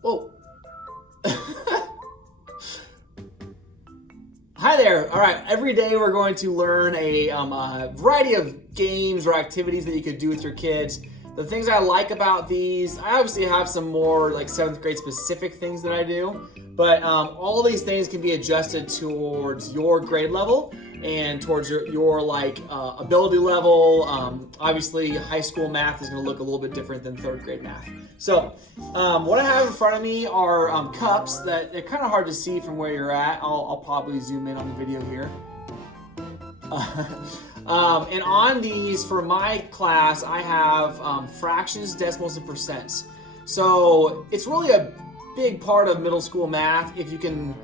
Whoa. Hi there. All right. Every day we're going to learn a variety of games or activities that you could do with your kids. The things I like about these, I obviously have some more like 7th grade specific things that I do, but all these things can be adjusted towards your grade level and towards your ability level. Obviously, high school math is going to look a little bit different than 3rd grade math. So what I have in front of me are cups that they're kind of hard to see from where you're at. I'll probably zoom in on the video here. And on these, for my class, I have fractions, decimals, and percents. So it's really a big part of middle school math if you can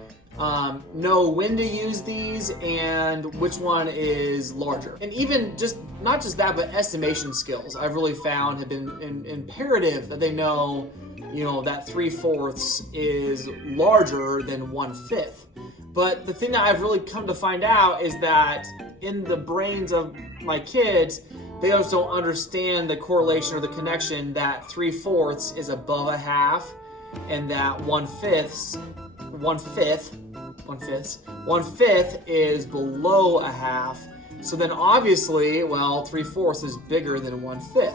know when to use these and which one is larger. And even just, not just that, but estimation skills I've really found have been imperative that they know, that 3/4 is larger than 1/5. But the thing that I've really come to find out is that in the brains of my kids, they just don't understand the correlation or the connection that 3/4 is above a half and that 1/5 is below a half. So then obviously, 3/4 is bigger than 1/5.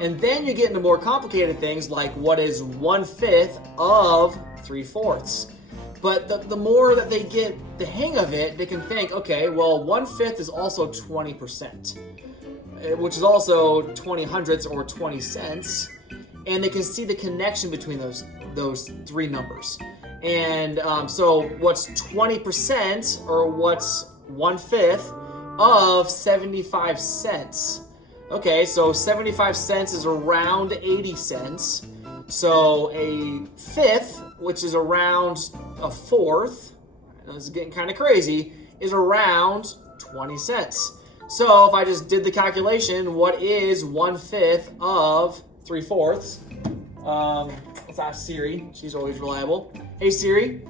And then you get into more complicated things like what is 1/5 of 3/4. But the more that they get the hang of it, they can think, okay, 1/5 is also 20%, which is also 20 hundredths or 20 cents. And they can see the connection between those three numbers. And so what's 20% or what's 1/5 of 75 cents? Okay, so 75 cents is around 80 cents. So a fifth, which is around a fourth, this is getting kind of crazy, is around 20 cents. So if I just did the calculation, what is 1/5 of 3/4? Let's ask Siri. She's always reliable. Hey Siri,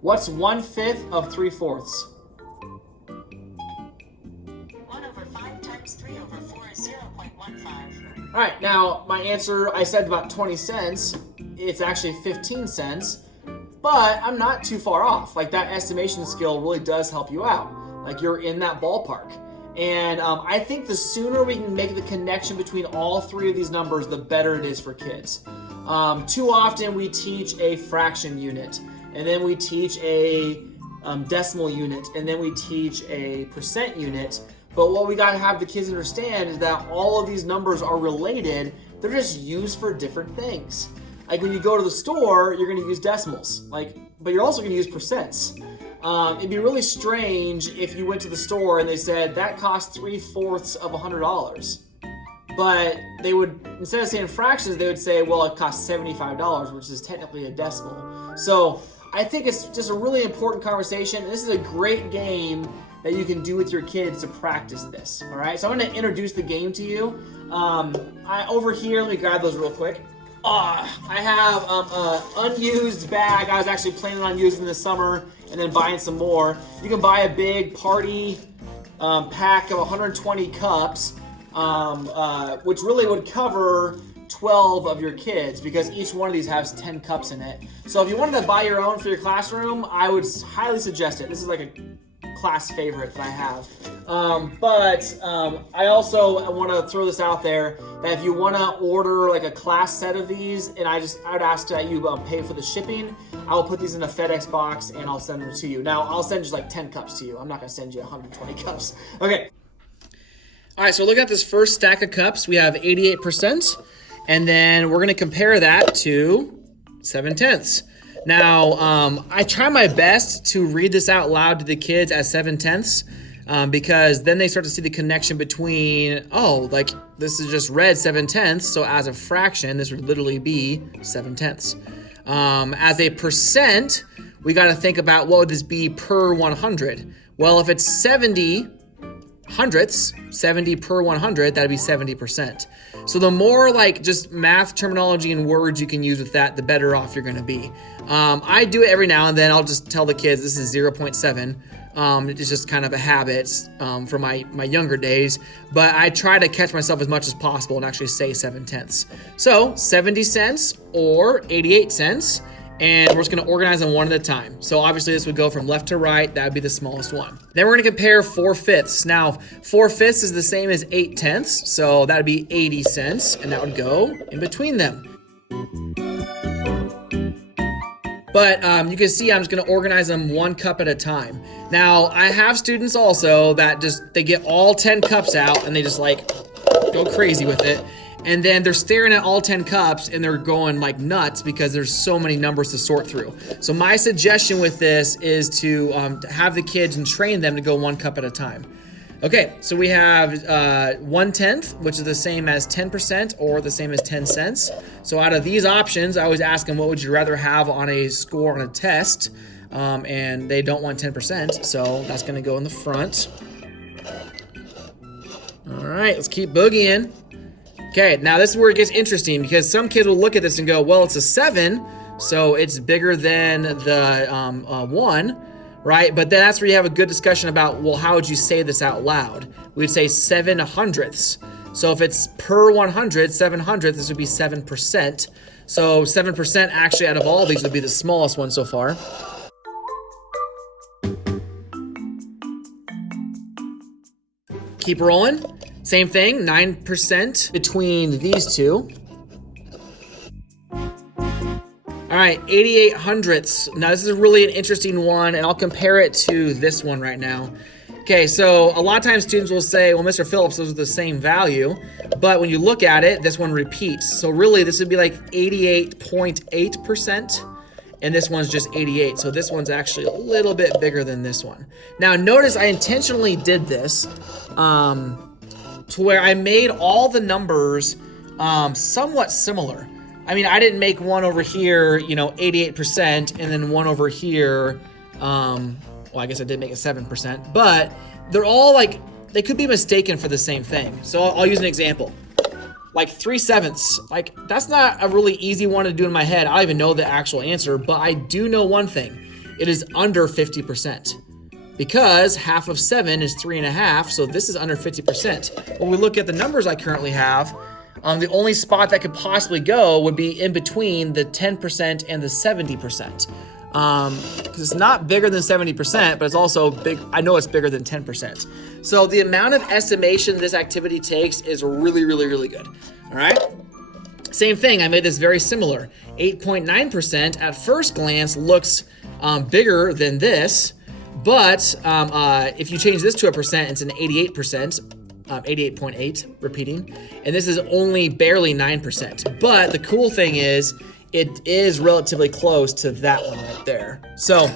what's 1/5 of 3/4? 1/5 times 3/4 is 0.15. All right, now my answer, I said about 20 cents. It's actually 15 cents, but I'm not too far off. Like that estimation skill really does help you out. Like you're in that ballpark. And I think the sooner we can make the connection between all three of these numbers, the better it is for kids. Too often we teach a fraction unit, and then we teach a decimal unit, and then we teach a percent unit. But what we gotta have the kids understand is that all of these numbers are related. They're just used for different things. Like when you go to the store, you're gonna use decimals, but you're also gonna use percents. It'd be really strange if you went to the store and they said that costs 3/4 of $100. But they would, instead of saying fractions, they would say, well, it costs $75, which is technically a decimal. So I think it's just a really important conversation. And this is a great game that you can do with your kids to practice this. All right, so I'm going to introduce the game to you. Over here, let me grab those real quick. I have an unused bag I was actually planning on using this summer and then buying some more. You can buy a big party pack of 120 cups, which really would cover 12 of your kids because each one of these has 10 cups in it. So if you wanted to buy your own for your classroom, I would highly suggest it. This is like a class favorite that I have. But I also want to throw this out there that if you want to order like a class set of these, and I would ask that you pay for the shipping, I will put these in a FedEx box and I'll send them to you. Now I'll send just like 10 cups to you. I'm not going to send you 120 cups. Okay. All right, so look at this first stack of cups. We have 88%, and then we're going to compare that to 7/10. Now, I try my best to read this out loud to the kids as 7/10, because then they start to see the connection between, this is just read 7/10, so as a fraction, this would literally be 7/10. As a percent, we got to think about what would this be per 100. Well, if it's 70 hundredths, 70 per 100, that'd be 70%. So the more just math terminology and words you can use with that, the better off you're going to be. I do it every now and then. I'll just tell the kids this is 0.7. It's just kind of a habit from my younger days, but I try to catch myself as much as possible and actually say 7/10. So 70 cents or 88 cents, and we're just gonna organize them one at a time. So obviously this would go from left to right, that would be the smallest one. Then we're gonna compare 4/5. Now 4/5 is the same as 8/10, so that would be 80 cents, and that would go in between them. But you can see I'm just gonna organize them 1 cup at a time. Now, I have students also that they get all 10 cups out and they just like go crazy with it. And then they're staring at all 10 cups and they're going like nuts because there's so many numbers to sort through. So my suggestion with this is to have the kids and train them to go 1 cup at a time. Okay, so we have 1/10, which is the same as 10% or the same as 10 cents. So out of these options, I always ask them, what would you rather have on a score on a test? And they don't want 10%, so that's gonna go in the front. All right, let's keep boogieing. Okay, now this is where it gets interesting because some kids will look at this and go, well, it's a 7, so it's bigger than the 1. Right? But then that's where you have a good discussion about, well, how would you say this out loud? We'd say 7/100ths. So if it's per 100, 7/100, this would be 7%. So 7% actually out of all these would be the smallest one so far. Keep rolling. Same thing, 9% between these two. All right, 88/100ths. Now this is really an interesting one, and I'll compare it to this one right now. Okay, so a lot of times students will say, well, Mr. Phillips, those are the same value, but when you look at it, this one repeats. So really, this would be like 88.8%, and this one's just 88. So this one's actually a little bit bigger than this one. Now notice I intentionally did this to where I made all the numbers somewhat similar. I mean, I didn't make one over here, 88%, and then one over here, well, I guess I did make it 7%, but they're all like, they could be mistaken for the same thing. So I'll use an example. Like 3/7, like that's not a really easy one to do in my head. I don't even know the actual answer, but I do know one thing. It is under 50%. Because half of 7 is 3.5, so this is under 50%. When we look at the numbers I currently have, the only spot that could possibly go would be in between the 10% and the 70%. Because it's not bigger than 70%, but it's also big. I know it's bigger than 10%. So the amount of estimation this activity takes is really, really, really good. All right. Same thing. I made this very similar. 8.9% at first glance looks bigger than this, but if you change this to a percent, it's an 88%. 88.8, repeating, and this is only barely 9%. But the cool thing is, it is relatively close to that one right there. So,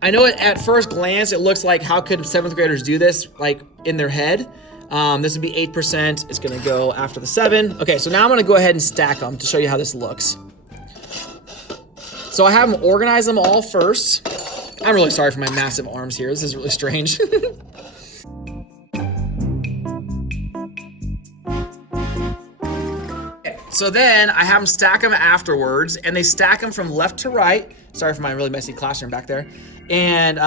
I know at first glance, it looks like, how could 7th graders do this, like, in their head? This would be 8%, it's gonna go after the 7. Okay, so now I'm gonna go ahead and stack them to show you how this looks. So I have them organize them all first. I'm really sorry for my massive arms here, this is really strange. So then I have them stack them afterwards, and they stack them from left to right. Sorry for my really messy classroom back there. And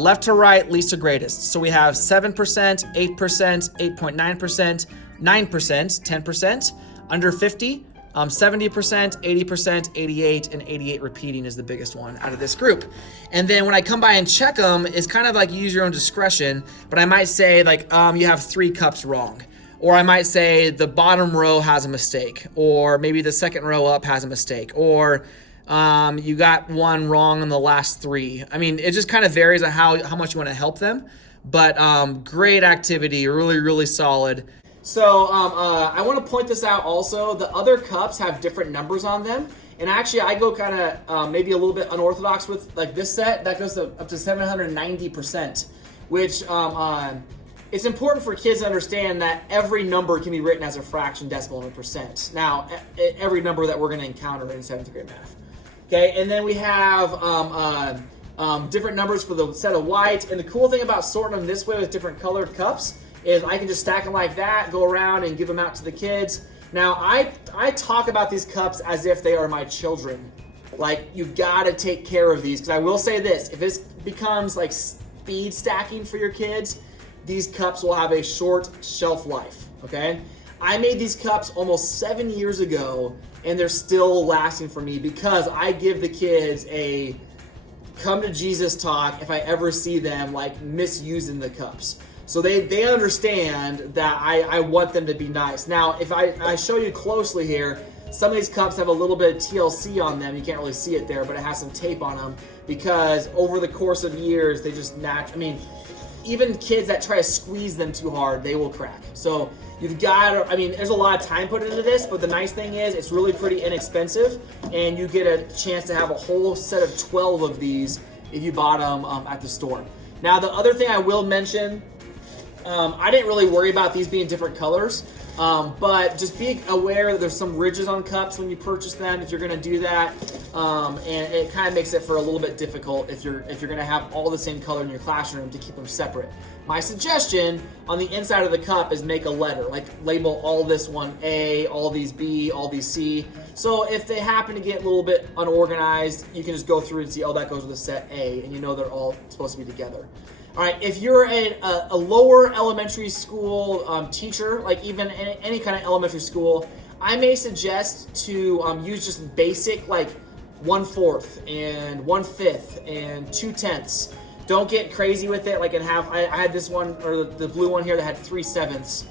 left to right, least to greatest. So we have 7%, 8%, 8.9%, 9%, 10%, under 50, 70%, 80%, 88, and 88 repeating is the biggest one out of this group. And then when I come by and check them, it's kind of like you use your own discretion, but I might say like, you have 3 cups wrong. Or I might say the bottom row has a mistake, or maybe the second row up has a mistake, or you got one wrong in the last 3. I mean, it just kind of varies on how much you want to help them, but great activity, really, really solid. So I want to point this out also. The other cups have different numbers on them, and actually I go kind of maybe a little bit unorthodox with like this set that goes up to 790%, which it's important for kids to understand that every number can be written as a fraction, decimal, and a percent. Now, every number that we're going to encounter in 7th grade math. Okay, and then we have different numbers for the set of white. And the cool thing about sorting them this way with different colored cups is I can just stack them like that, go around and give them out to the kids. Now, I talk about these cups as if they are my children. Like, you gotta take care of these, because I will say this, if becomes like speed stacking for your kids, these cups will have a short shelf life, okay? I made these cups almost 7 years ago, and they're still lasting for me because I give the kids a come to Jesus talk if I ever see them like misusing the cups. So they understand that I want them to be nice. Now, if I show you closely here, some of these cups have a little bit of TLC on them. You can't really see it there, but it has some tape on them because over the course of years, they just even kids that try to squeeze them too hard, they will crack. So you've got to, there's a lot of time put into this, but the nice thing is it's really pretty inexpensive, and you get a chance to have a whole set of 12 of these if you bought them at the store. Now, the other thing I will mention, I didn't really worry about these being different colors, but just be aware that there's some ridges on cups when you purchase them if you're going to do that, and it kind of makes it for a little bit difficult if you're going to have all the same color in your classroom to keep them separate. My suggestion on the inside of the cup is make a letter, like label all this one A, all these B, all these C. So if they happen to get a little bit unorganized, you can just go through and see, oh, that goes with a set A, and you know they're all supposed to be together. All right, if you're a lower elementary school teacher, like even any kind of elementary school, I may suggest to use just basic like 1/4 and 1/5 and 2/10. Don't get crazy with it. Like I had this one, or the blue one here that had 3/7.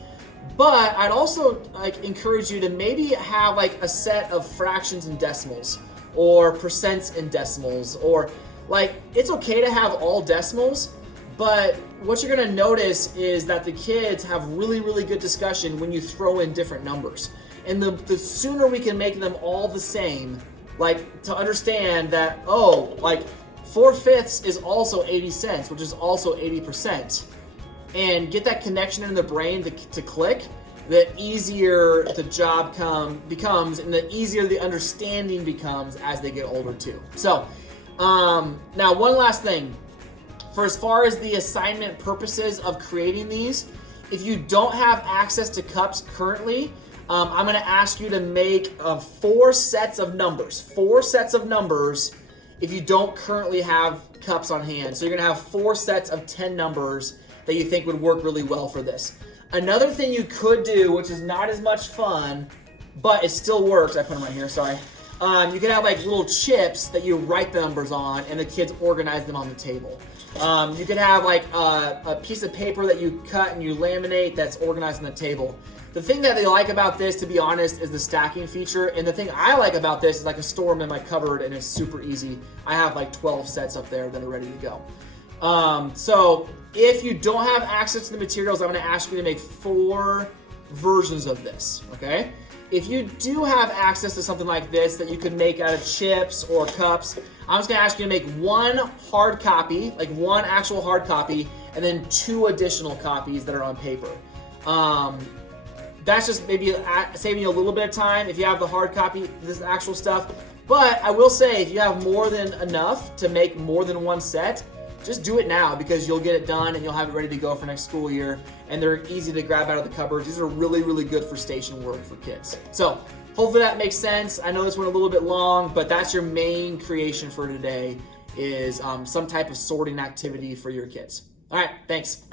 But I'd also encourage you to maybe have like a set of fractions and decimals, or percents and decimals, or like it's okay to have all decimals. But what you're going to notice is that the kids have really, really good discussion when you throw in different numbers. And the sooner we can make them all the same, like to understand that, oh, like 4/5 is also 80 cents, which is also 80%. And get that connection in the brain to click, the easier the job becomes, and the easier the understanding becomes as they get older too. So now one last thing. For as far as the assignment purposes of creating these, if you don't have access to cups currently, I'm going to ask you to make 4 sets of numbers. 4 sets of numbers if you don't currently have cups on hand. So you're going to have 4 sets of 10 numbers that you think would work really well for this. Another thing you could do, which is not as much fun, but it still works. I put them right here, sorry. You can have like little chips that you write the numbers on, and the kids organize them on the table. You could have like a piece of paper that you cut and you laminate that's organized on the table. The thing that they like about this, to be honest, is the stacking feature. And the thing I like about this is I can store them in my cupboard and it's super easy. I have like 12 sets up there that are ready to go. So if you don't have access to the materials, I'm going to ask you to make 4 versions of this, okay? If you do have access to something like this that you can make out of chips or cups, I'm just going to ask you to make 1 hard copy, like 1 actual hard copy, and then 2 additional copies that are on paper. That's just maybe saving you a little bit of time if you have the hard copy, this actual stuff. But I will say, if you have more than enough to make more than 1 set, just do it now, because you'll get it done and you'll have it ready to go for next school year. And they're easy to grab out of the cupboards. These are really, really good for station work for kids. So hopefully that makes sense. I know this went a little bit long, but that's your main creation for today, is some type of sorting activity for your kids. All right, thanks.